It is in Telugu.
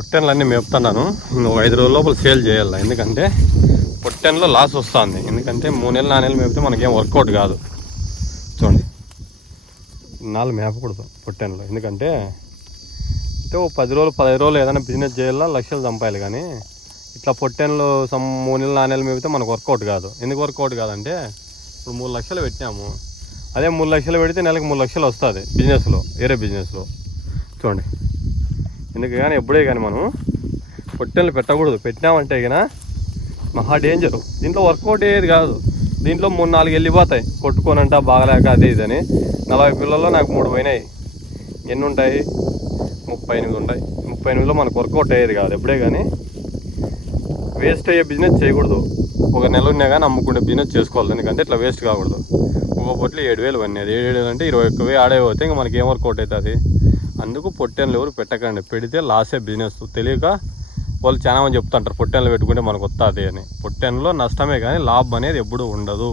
పొట్టెన్లన్నీ మేపుతున్నాను. ఇంకొక 5 రోజుల లోపల సేల్ చేయాలి. ఎందుకంటే పొట్టెన్లో లాస్ వస్తుంది. ఎందుకంటే 3 నెలలు 4 నెలలు మేపితే మనకేం వర్కౌట్ కాదు. చూడండి, ఇన్నాళ్ళు మేపకూడదు పొట్టెన్లో. ఎందుకంటే ఓ 10 రోజులు 15 రోజులు ఏదైనా బిజినెస్ చేయాలా, లక్షలు సంపాయాలి. కానీ ఇట్లా పొట్టెన్లో 3 నెలలు 4 నెలలు మేపితే మనకు వర్కౌట్ కాదు. ఎందుకు వర్కౌట్ కాదంటే ఇప్పుడు 3 లక్షలు పెట్టినాము, అదే 3 లక్షలు పెడితే నెలకు 3 లక్షలు వస్తుంది బిజినెస్లో, వేరే బిజినెస్లో. చూడండి, ఎందుకు కానీ ఎప్పుడే కానీ మనం పొట్టెన్లు పెట్టకూడదు. పెట్టినామంటే కానీ మహా డేంజరు. దీంట్లో వర్కౌట్ అయ్యేది కాదు. దీంట్లో 3-4 వెళ్ళిపోతాయి కొట్టుకోనంట, బాగలేక అది ఇదని. 40 పిల్లల్లో నాకు 3 పోయినాయి. ఎన్ని ఉంటాయి? 38 ఉంటాయి. 38లో మనకు వర్కౌట్ అయ్యేది కాదు. ఎప్పుడే కానీ వేస్ట్ అయ్యే బిజినెస్ చేయకూడదు. ఒక నెల ఉన్నా కానీ అమ్ముకుంటే బిజినెస్ చేసుకోవాలి. ఎందుకంటే ఇట్లా వేస్ట్ కాకూడదు. ఒక పొట్లు 7,000 పడినది. 7,000 అంటే 21,000 ఆడే పోతే ఇంకా మనకి ఏం వర్కౌట్ అవుతుంది. అందుకు పొట్టెన్లు ఎవరు పెట్టకండి. పెడితే లాసే బిజినెస్. తెలియక వాళ్ళు చాలా మంది చెప్తుంటారు పొట్టెన్లు పెట్టుకుంటే మనకు వస్తుంది అని. పొట్టెన్లో నష్టమే కానీ లాభం అనేది ఎప్పుడూ ఉండదు.